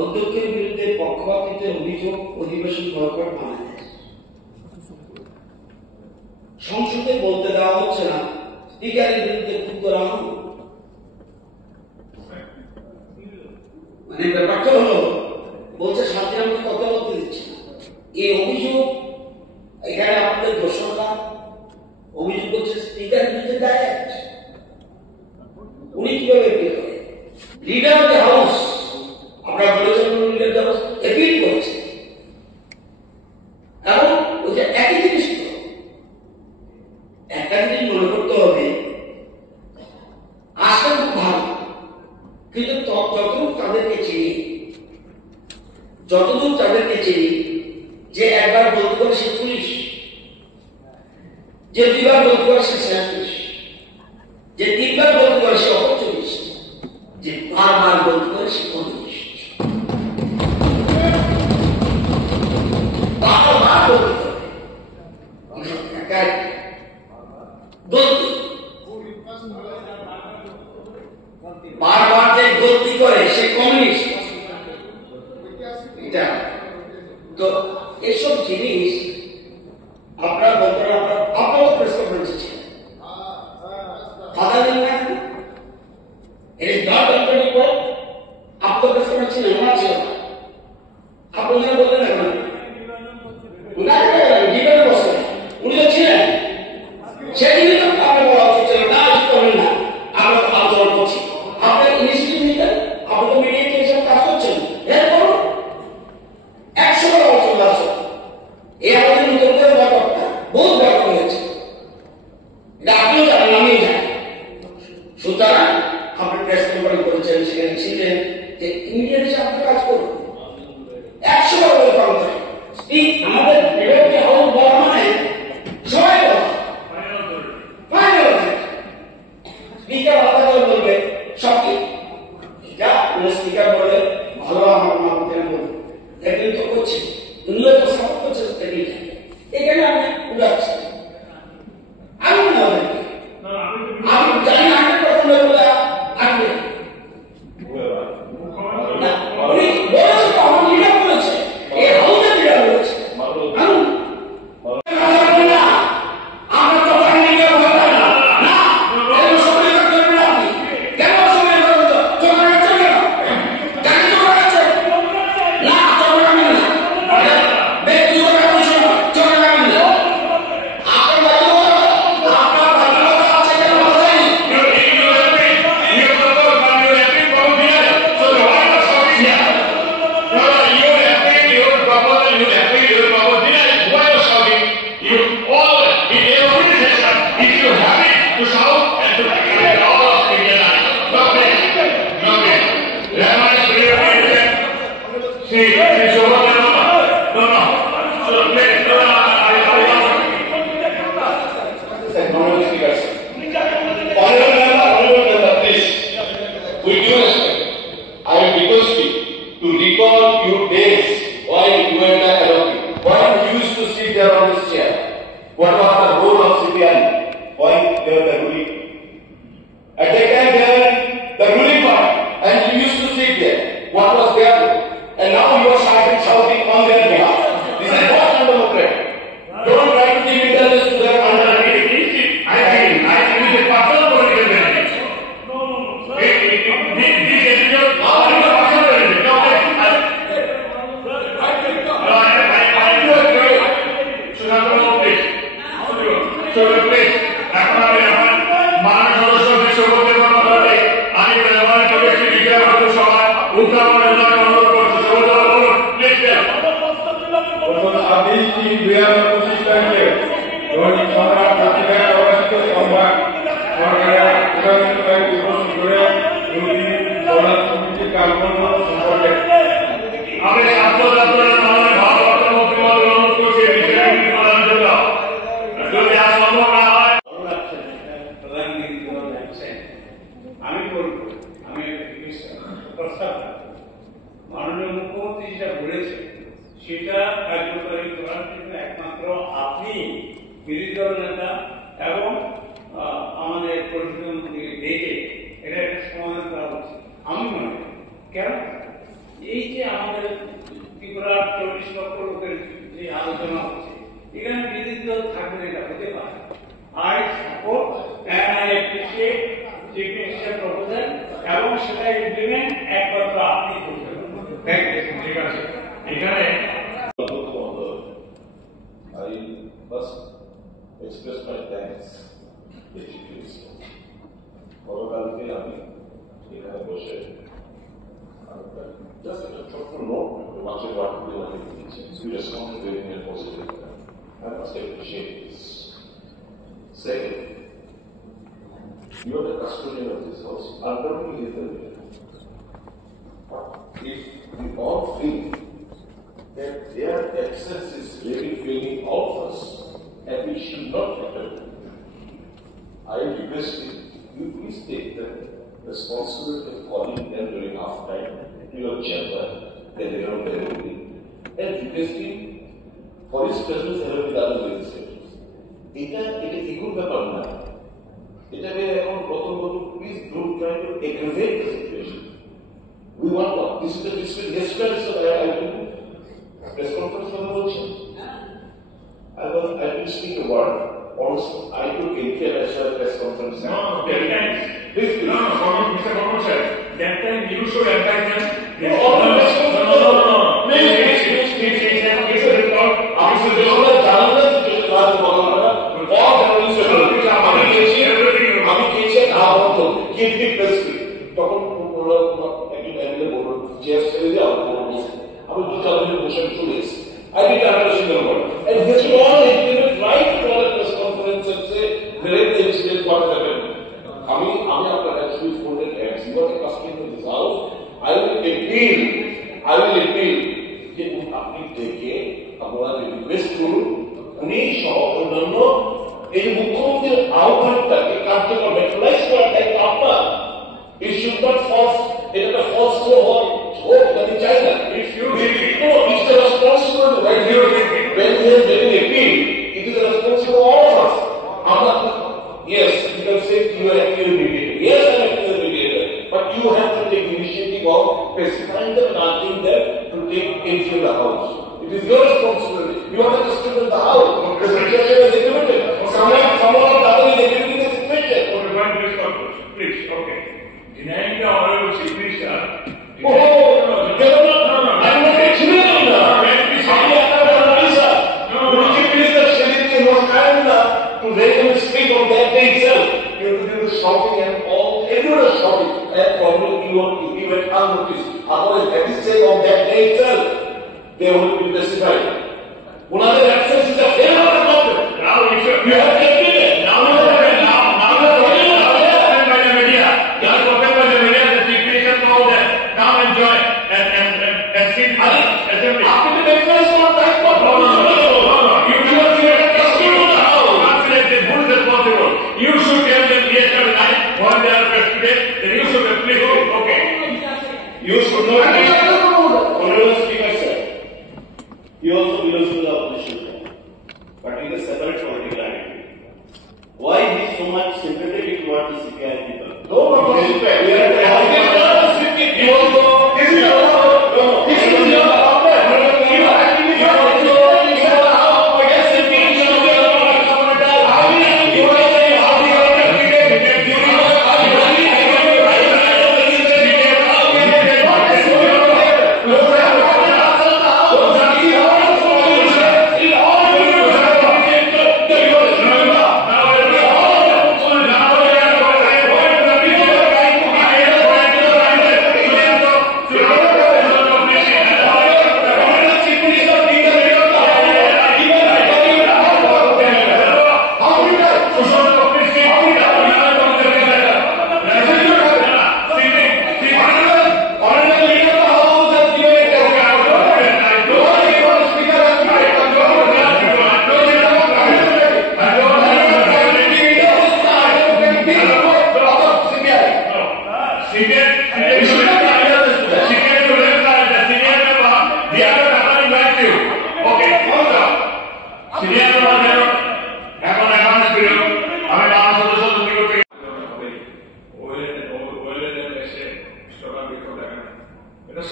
অধ্যক্ষের বিরুদ্ধে পক্ষপাতিত্বের অভিযোগ অধিবেশন বয়কট বাংলাদেশ। সংসদে বলতে দেওয়া হচ্ছে না, স্পিকারের বিরুদ্ধে খুব করা হল। মানে ব্যাপারটা হলো, বলছে শান্তি আমাকে কথা বলতে দিচ্ছে না। এই অভিযোগ এখানে আমাদের দোষরা অভিযোগ করছে স্পিকারের বিরুদ্ধে ডাইরেক্ট। উনি কিভাবে এপিল করে? লিডার অফ দ্য হাউস, আমরা বলেছেন leader of the house appeal করেছে, এবং ওই যে একই জিনিস তো একটা জিনিস মনে করতে হবে, আসলে খুব ভালো, কিন্তু যতদূর তাদেরকে চিনি যে একবার বলতে পারে সে পুলিশ, যে দুইবার বলতে পারে সে পুলিশ, যে তিনবার বলতে পারে সে অপরচুনিস্ট, যে বারবার বলতে পারে সে কমিউনিস্ট। বারবার বলতে হবে বারবার যে গলতি করে সে কমিউনিস্ট। এটা তো এসব জিনিস আপনারা বলতে আপনারা প্রেস কনফারেন্সে ছিলেন, আপনার প্রেস কনফারেন্স ছিলেন, আমার ছিল না। আপনারা বললেন এখন উনি তো ছিলেন, সেদিনই তো আপনার বলা উচিত ছিল না, করেন না, আমরা আলোচনা করছি। আপনার ইনিশিয়েটিভ নিতেন, আপনি তো মিডিয়া হিসেবে কাজ করছেন, এরপর 100 বার আলোচনা আসে। এই আমাদের নতুন করে ব্যাপারটা বহু ব্যাপার হয়েছে, এটা আপনিও জানেন, আমিও জানি। সুতরাং আপনি প্রেস কনফারেন্স করেছেন, সেখানে ছিলেন, যে ইমিডিয়েট হিসেবে আপনি কাজ করুন। 100 বার বলে পালন করেন। আমাদের বিরোধী হাউস বলা মানে সবাই বলা ফাইনাল স্পিকার আলাদা করে বলবে সব কি, এটা স্পিকার বলে ভালো, আমার মা বলবে একদিন তো করছে, দুনিয়া তো সাপোর্ট করছে, এখানে আমি উড়াচ্ছি। আমি না আমি জানি না, আমি প্রথম বলে আসবে উনি বলেছে তো, আমার লিডার বলেছে, এই হাউসের লিডার বলেছে। মাননীয় মুখ্যমন্ত্রী যেটা বলেছে সেটা কার্যকরী করার জন্য একমাত্র আপনি বিরোধী দল নেতা এবং আমাদের পরিষদ মন্ত্রীকে ডেকে এটা একটা সমাধান করা উচিত। আমি মনে করি কেন এই যে আমাদের ত্রিপুরার 40 লক্ষ লোকের যে আলোচনা হচ্ছে, এখানে বিরোধী দল থাকবে, এটা হতে পারে। I support and I appreciate Chief Minister's proposal এবং সেটা ইমপ্লিমেন্ট একমাত্র আপনি করবেন। ঠিক আছে, এখানে I must express my thanks to the Chief Minister. গতকালকে আমি এখানে বসে just a ছোট্ট নোট মাঝে বাড়তে দিয়েছি, you respond to very positive. I must appreciate this. Second, you are the custodian of this house, undoubtedly is the leader. If we all feel that their absence is really failing all of us, and we should not happen, I request you please take the responsibility of calling them during half time to your chamber, that they are very willing, and requesting for his presence ever with other legislators. এটা এগুলো ব্যাপার না, এটাকে এখন প্রথম please don't try to aggravate the situation. We want what? This is the district yesterday, so I will press conference for the motion. I will speak a word. Also, I took AKLS press conference. no, that time, Please, no, Mr. Mohammed sir, that time you should advise them. No, I did not a single word. And this is all implement right to a press conference and say, direct the incident, what happened. আমি আপনার actually folded hands. You are the customer of this house. I will appeal যে আপনি থেকে আপনারা রিকোয়েস্ট করুন, উনি সহ অন্যান্য এই মুখ্যমন্ত্রীর আহ্বানটাকে কার্যকর ম্যাটেরিয়ালাইজ করার দায়িত্ব আপনার। It should not false, এটা false to হোক আমি চাই না। If you No, it's the responsibility. When we are getting appeal, it is the responsibility of all of us. Yes, you can say you are active mediator. Yes, I am active mediator. But you have to take initiative of specifying them and asking them to take into the house. It is your responsibility. You are the custodian of the house. The situation is implemented. Someone or the other is implementing the situation. Okay, one press conference, please. Okay, denying the honorable Chief Minister. Oh, I'm not explaining now. To raise and speak on that day itself, you have to do the shouting and all, everyone is shouting. That problem if you went unnoticed. Otherwise, that is said on that day itself, they will be specified. Another absence is a failure of the government. Now you should. You have to admit it. Now by the media. Now spoken by the media. The Chief Minister know that. Come and join and sit at assembly. After the breakfast, not that one. No. You should tell them yes or no when they are president, then you should please okay. You should not. Honorable Speaker, sir, he also belongs to the opposition, but in a separate political identity. Why he is so much sympathetic towards the CPI people? No, CPI. We are the CPI. You also. This is your problem. This is your problem. You are acting with your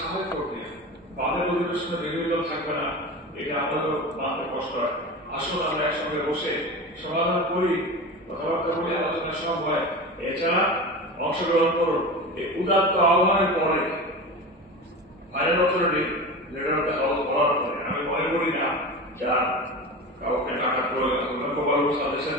সাহায্য করতে আমাদের অধিবেশনে বিরোধী দল থাকবে না, এটা আমাদেরও মানতে কষ্ট হয়। আসুন আমরা একসঙ্গে বসে সমাধান করি, কথাবার্তা বলি, আলোচনা সব হয়। এছাড়া অংশগ্রহণ করুন। এই উদাত্ত আহ্বানের পরে final authority letter of the house পড়ার পরে আমি মনে করি না যা কাউকে টাকা প্রয়োজন গোপাল সাজেশন